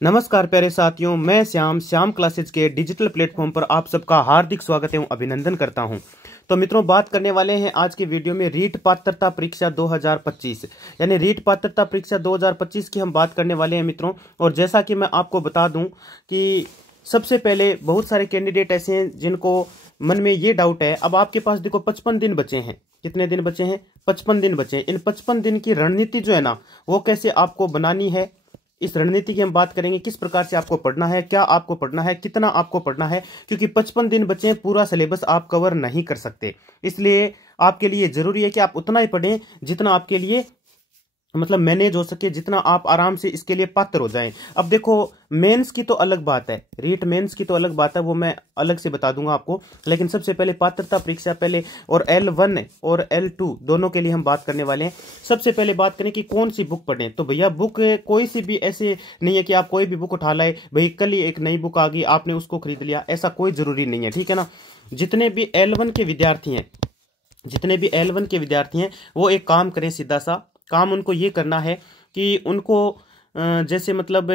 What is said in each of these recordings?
नमस्कार प्यारे साथियों, मैं श्याम क्लासेज के डिजिटल प्लेटफॉर्म पर आप सबका हार्दिक स्वागत एवं अभिनंदन करता हूं। तो मित्रों, बात करने वाले हैं आज के वीडियो में रीट पात्रता परीक्षा 2025 यानी रीट पात्रता परीक्षा 2025 की हम बात करने वाले हैं मित्रों। और जैसा कि मैं आपको बता दूं कि सबसे पहले बहुत सारे कैंडिडेट ऐसे हैं जिनको मन में ये डाउट है। अब आपके पास देखो 55 दिन बचे हैं। कितने दिन बचे हैं? 55 दिन बचे हैं। इन 55 दिन की रणनीति जो है ना, वो कैसे आपको बनानी है, इस रणनीति की हम बात करेंगे। किस प्रकार से आपको पढ़ना है, क्या आपको पढ़ना है, कितना आपको पढ़ना है, क्योंकि 55 दिन बचे हैं, पूरा सिलेबस आप कवर नहीं कर सकते। इसलिए आपके लिए जरूरी है कि आप उतना ही पढ़ें जितना आपके लिए मतलब मैनेज हो सके, जितना आप आराम से इसके लिए पात्र हो जाएं। अब देखो, मेंस की तो अलग बात है, रीट मेंस की तो अलग बात है, वो मैं अलग से बता दूंगा आपको। लेकिन सबसे पहले पात्रता परीक्षा पहले और L1 और L2 दोनों के लिए हम बात करने वाले हैं। सबसे पहले बात करें कि कौन सी बुक पढ़ें। तो भैया बुक कोई सी भी ऐसे नहीं है कि आप कोई भी बुक उठा लाए, भाई कल ही एक नई बुक आ गई आपने उसको खरीद लिया, ऐसा कोई जरूरी नहीं है, ठीक है ना। जितने भी L1 के विद्यार्थी हैं वो एक काम करें, सीधा सा काम उनको ये करना है कि उनको जैसे मतलब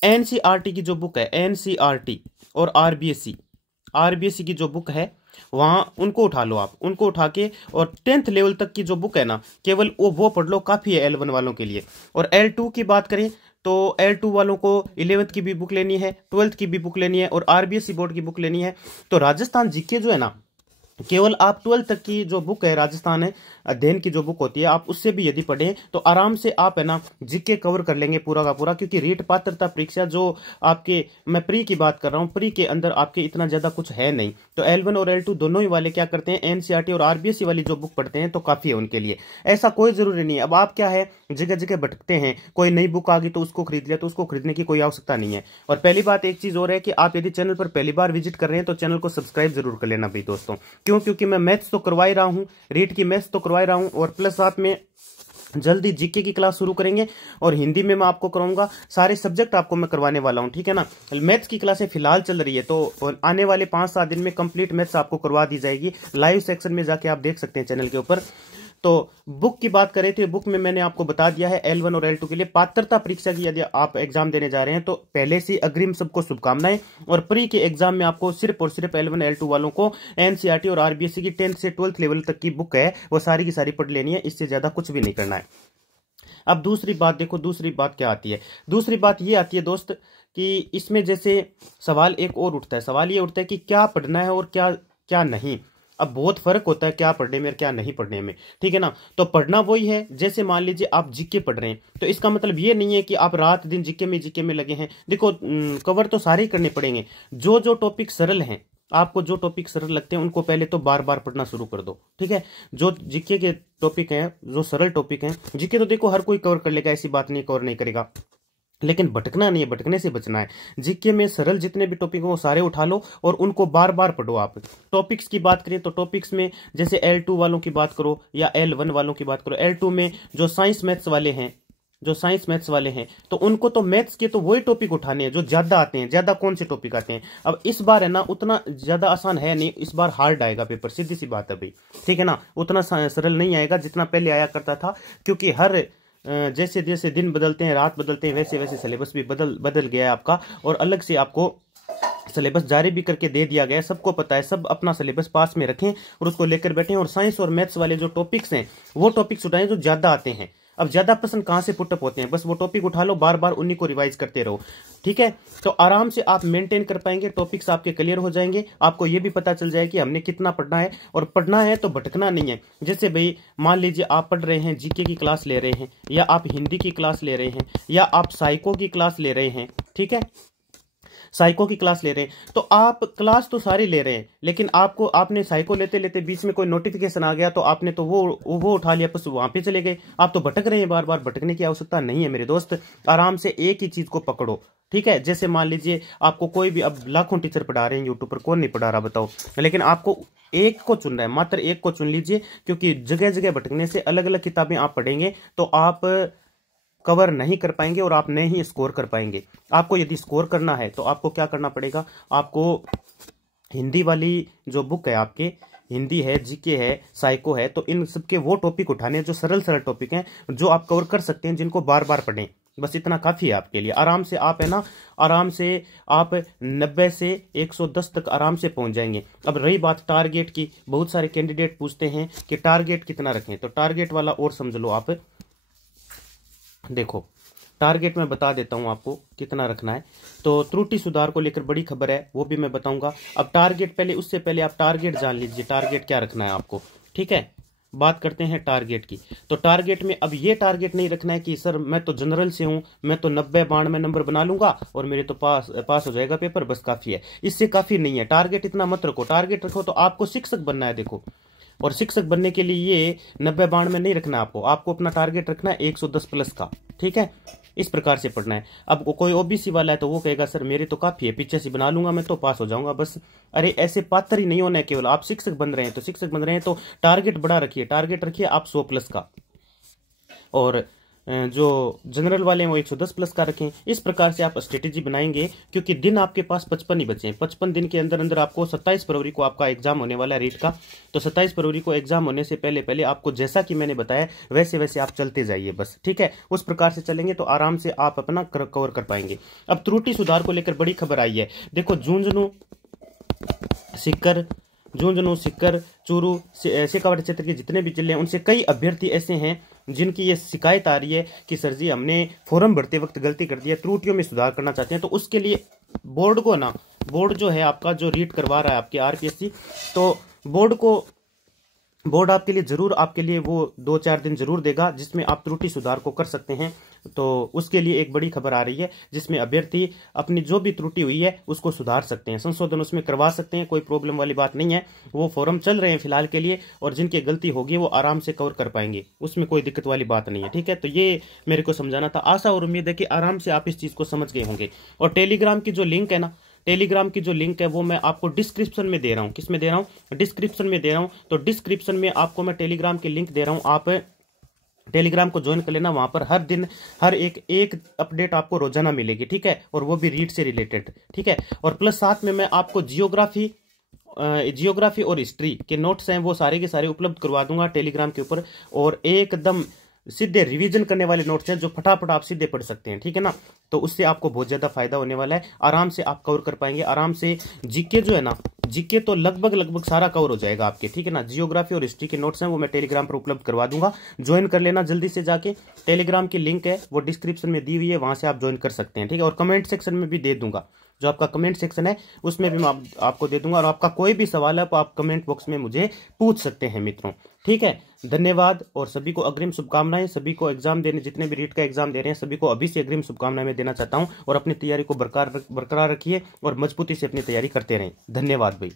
एनसीईआरटी की जो बुक है, एनसीईआरटी और आरबीएससी की जो बुक है, वहां उनको उठा लो आप। उनको उठा के और 10th लेवल तक की जो बुक है ना, केवल वो पढ़ लो, काफी है L1 वालों के लिए। और L2 की बात करें तो L2 वालों को 11th की भी बुक लेनी है, 12th की भी बुक लेनी है और आरबीएससी बोर्ड की बुक लेनी है। तो राजस्थान जीके जो है ना, केवल आप 12th तक की जो बुक है, राजस्थान है अध्ययन की जो बुक होती है, आप उससे भी यदि पढ़ें तो आराम से आप है ना जीके कवर कर लेंगे पूरा का पूरा। क्योंकि रीट पात्रता परीक्षा जो आपके, मैं प्री की बात कर रहा हूं, प्री के अंदर आपके इतना ज्यादा कुछ है नहीं। तो L1 और L2 दोनों ही वाले क्या करते हैं, एनसीईआरटी और आरबीएससी वाली जो बुक पढ़ते हैं तो काफी है उनके लिए, ऐसा कोई जरूरी नहीं है। अब आप क्या है, जगह जगह भटकते हैं, कोई नई बुक आ गई तो उसको खरीद लिया, तो उसको खरीदने की कोई आवश्यकता नहीं है। और पहली बात एक चीज और है कि आप यदि चैनल पर पहली बार विजिट कर रहे हैं तो चैनल को सब्सक्राइब जरूर कर लेना भाई दोस्तों। क्यों? क्योंकि मैं मैथ्स तो करवा ही रहा हूं, रीट की मैथ्स तो करवा ही रहा हूं, और प्लस साथ में जल्दी जीके की क्लास शुरू करेंगे और हिंदी में मैं आपको कराऊंगा, सारे सब्जेक्ट आपको मैं करवाने वाला हूं, ठीक है ना। मैथ्स की क्लासें फिलहाल चल रही है, तो आने वाले 5-7 दिन में कंप्लीट मैथ्स आपको करवा दी जाएगी। लाइव सेक्शन में जाके आप देख सकते हैं चैनल के ऊपर। तो बुक की बात करें तो बुक में मैंने आपको बता दिया है L1 और L2 के लिए पात्रता परीक्षा की यदि आप एग्जाम देने जा रहे हैं तो पहले से अग्रिम सबको शुभकामनाएं। और प्री के एग्जाम में आपको सिर्फ और सिर्फ L1 L2 वालों को एनसीईआरटी और आरबीएससी की 10th से 12th लेवल तक की बुक है, वो सारी की सारी पढ़ लेनी है, इससे ज्यादा कुछ भी नहीं करना है। अब दूसरी बात देखो, दूसरी बात क्या आती है? दूसरी बात ये आती है दोस्त कि इसमें जैसे सवाल एक और उठता है, सवाल ये उठता है कि क्या पढ़ना है और क्या क्या नहीं। अब बहुत फर्क होता है क्या पढ़ने में और क्या नहीं पढ़ने में, ठीक है ना। तो पढ़ना वही है, जैसे मान लीजिए आप जीके पढ़ रहे हैं तो इसका मतलब ये नहीं है कि आप रात दिन जीके में लगे हैं। देखो कवर तो सारे ही करने पड़ेंगे। जो जो टॉपिक सरल हैं, आपको जो टॉपिक सरल लगते हैं उनको पहले तो बार बार पढ़ना शुरू कर दो, ठीक है। जो जीके के टॉपिक हैं, जो सरल टॉपिक हैं, जीके तो देखो हर कोई कवर कर लेगा, ऐसी बात नहीं कवर नहीं करेगा, लेकिन भटकना नहीं है, भटकने से बचना है। जीके में सरल जितने भी टॉपिक हो वो सारे उठा लो और उनको बार बार पढ़ो आप। टॉपिक्स की बात करें तो टॉपिक्स में जैसे L2 वालों की बात करो या L1 वालों की बात करो। L2 में जो साइंस मैथ्स वाले हैं तो उनको तो मैथ्स के तो वही टॉपिक उठाने हैं जो ज्यादा आते हैं। ज्यादा कौन से टॉपिक आते हैं? अब इस बार है ना उतना ज्यादा आसान है नहीं, इस बार हार्ड आएगा पेपर, सीधी सी बात है भाई, ठीक है ना। उतना सरल नहीं आएगा जितना पहले आया करता था, क्योंकि हर जैसे जैसे दिन बदलते हैं, रात बदलते हैं, वैसे वैसे सिलेबस भी बदल गया है आपका, और अलग से आपको सिलेबस जारी भी करके दे दिया गया है। सबको पता है, सब अपना सिलेबस पास में रखें और उसको लेकर बैठें। और साइंस और मैथ्स वाले जो टॉपिक्स हैं वो टॉपिक्स उठाएं जो ज्यादा आते हैं। अब ज्यादा प्रश्न कहां से पुटअप होते हैं, बस वो टॉपिक उठा लो, बार बार उन्हीं को रिवाइज करते रहो, ठीक है। तो आराम से आप मेंटेन कर पाएंगे, टॉपिक्स आपके क्लियर हो जाएंगे, आपको ये भी पता चल जाए कि हमने कितना पढ़ना है। और पढ़ना है तो भटकना नहीं है। जैसे भाई मान लीजिए आप पढ़ रहे हैं, जीके की क्लास ले रहे हैं, या आप हिंदी की क्लास ले रहे हैं, या आप साइको की क्लास ले रहे हैं, ठीक है, साइको की क्लास ले रहे हैं, तो आप क्लास तो सारी ले रहे हैं, लेकिन आपने साइको लेते लेते बीच में कोई नोटिफिकेशन आ गया तो आपने तो वो उठा लिया, बस वहां पे चले गए, आप तो भटक रहे हैं। बार बार भटकने की आवश्यकता नहीं है मेरे दोस्त, आराम से एक ही चीज को पकड़ो, ठीक है। जैसे मान लीजिए आपको कोई भी, अब लाखों टीचर पढ़ा रहे हैं यूट्यूब पर, कौन नहीं पढ़ा रहा बताओ, लेकिन आपको एक को चुनना है, मात्र एक को चुन लीजिए। क्योंकि जगह जगह भटकने से अलग अलग किताबें आप पढ़ेंगे तो आप कवर नहीं कर पाएंगे और आप नहीं स्कोर कर पाएंगे। आपको यदि स्कोर करना है तो आपको क्या करना पड़ेगा, आपको हिंदी वाली जो बुक है आपके, हिंदी है, जीके है, साइको है, तो इन सबके वो टॉपिक उठाने जो सरल सरल टॉपिक हैं, जो आप कवर कर सकते हैं, जिनको बार बार पढ़ें, बस इतना काफ़ी है आपके लिए। आराम से आप है ना, आराम से आप 90 से 110 तक आराम से पहुंच जाएंगे। अब रही बात टारगेट की, बहुत सारे कैंडिडेट पूछते हैं कि टारगेट कितना रखें, तो टारगेट वाला और समझ लो आप। देखो टारगेट मैं बता देता हूं आपको कितना रखना है। तो त्रुटि सुधार को लेकर बड़ी खबर है, वो भी मैं बताऊंगा। अब टारगेट पहले, उससे पहले आप टारगेट जान लीजिए, टारगेट क्या रखना है आपको। ठीक है, बात करते हैं टारगेट की। तो टारगेट में अब ये टारगेट नहीं रखना है कि सर मैं तो जनरल से हूं, मैं तो 90-92 नंबर बना लूंगा और मेरे तो पास हो जाएगा पेपर, बस काफी है। इससे काफी नहीं है, टारगेट इतना मत रखो। टारगेट रखो तो आपको शिक्षक बनना है, देखो। और शिक्षक बनने के लिए ये 90-92 नहीं रखना आपको, आपको अपना टारगेट रखना है 110 प्लस का। ठीक है, इस प्रकार से पढ़ना है। अब कोई ओबीसी वाला है तो वो कहेगा सर मेरे तो काफी है, पीछे से बना लूंगा मैं तो पास हो जाऊंगा बस। अरे ऐसे पात्र ही नहीं होना है, केवल आप शिक्षक बन रहे हैं तो शिक्षक बन रहे हैं तो टारगेट बड़ा रखिए, टारगेट रखिए आप 100 प्लस का। और जो जनरल वाले हैं वो 110 प्लस का रखें। इस प्रकार से आप स्ट्रेटेजी बनाएंगे, क्योंकि दिन आपके पास 55 ही बचे हैं। 55 दिन के अंदर अंदर आपको 27 फरवरी को आपका एग्जाम होने वाला है रीट का। तो 27 फरवरी को एग्जाम होने से पहले पहले आपको जैसा कि मैंने बताया वैसे वैसे आप चलते जाइए बस। ठीक है, उस प्रकार से चलेंगे तो आराम से आप अपना कवर कर पाएंगे। अब त्रुटि सुधार को लेकर बड़ी खबर आई है। देखो झुंझुनू, सिक्कर, चूरू, शेखावाटी क्षेत्र के जितने भी जिले हैं उनसे कई अभ्यर्थी ऐसे हैं जिनकी ये शिकायत आ रही है कि सर जी हमने फॉर्म भरते वक्त गलती कर दी है, त्रुटियों में सुधार करना चाहते हैं। तो उसके लिए बोर्ड को ना, बोर्ड जो है आपका जो रीट करवा रहा है आपके आरपीएससी, तो बोर्ड आपके लिए जरूर, आपके लिए वो 2-4 दिन जरूर देगा जिसमें आप त्रुटि सुधार को कर सकते हैं। तो उसके लिए एक बड़ी खबर आ रही है जिसमें अभ्यर्थी अपनी जो भी त्रुटि हुई है उसको सुधार सकते हैं, संशोधन उसमें करवा सकते हैं। कोई प्रॉब्लम वाली बात नहीं है, वो फॉर्म चल रहे हैं फिलहाल के लिए और जिनकी गलती होगी वो आराम से कवर कर पाएंगे, उसमें कोई दिक्कत वाली बात नहीं है। ठीक है, तो ये मेरे को समझाना था। आशा और उम्मीद है कि आराम से आप इस चीज़ को समझ गए होंगे। और टेलीग्राम की जो लिंक है ना, टेलीग्राम की जो लिंक है वो मैं आपको डिस्क्रिप्शन में दे रहा हूँ। किस में दे रहा हूँ? डिस्क्रिप्शन में दे रहा हूँ। तो डिस्क्रिप्शन में आपको मैं टेलीग्राम की लिंक दे रहा हूँ, आप टेलीग्राम को ज्वाइन कर लेना। वहां पर हर दिन हर एक अपडेट आपको रोजाना मिलेगी। ठीक है, और वो भी रीड से रिलेटेड। ठीक है, और प्लस साथ में मैं आपको जियोग्राफी और हिस्ट्री के नोट्स हैं वो सारे के सारे उपलब्ध करवा दूंगा टेलीग्राम के ऊपर। और एकदम सीधे रिवीजन करने वाले नोट्स हैं जो फटाफट आप सीधे पढ़ सकते हैं। ठीक है ना, तो उससे आपको बहुत ज्यादा फायदा होने वाला है। आराम से आप कवर कर पाएंगे, आराम से। जीके जो है ना, जीके तो लगभग सारा कवर हो जाएगा आपके। ठीक है ना, जियोग्राफी और हिस्ट्री के नोट्स हैं वो मैं टेलीग्राम पर उपलब्ध करवा दूंगा। ज्वाइन कर लेना जल्दी से जाके, टेलीग्राम की लिंक है वो डिस्क्रिप्शन में दी हुई है, वहां से आप ज्वाइन कर सकते हैं। ठीक है, और कमेंट सेक्शन में भी दे दूंगा, जो आपका कमेंट सेक्शन है उसमें भी मैं आपको दे दूंगा। और आपका कोई भी सवाल है तो आप कमेंट बॉक्स में मुझे पूछ सकते हैं मित्रों। ठीक है, धन्यवाद। और सभी को अग्रिम शुभकामनाएं। सभी को एग्जाम देने, जितने भी रीट का एग्जाम दे रहे हैं सभी को अभी से अग्रिम शुभकामनाएं मैं देना चाहता हूं। और अपनी तैयारी को बरकरार रखिए और मजबूती से अपनी तैयारी करते रहें। धन्यवाद भाई।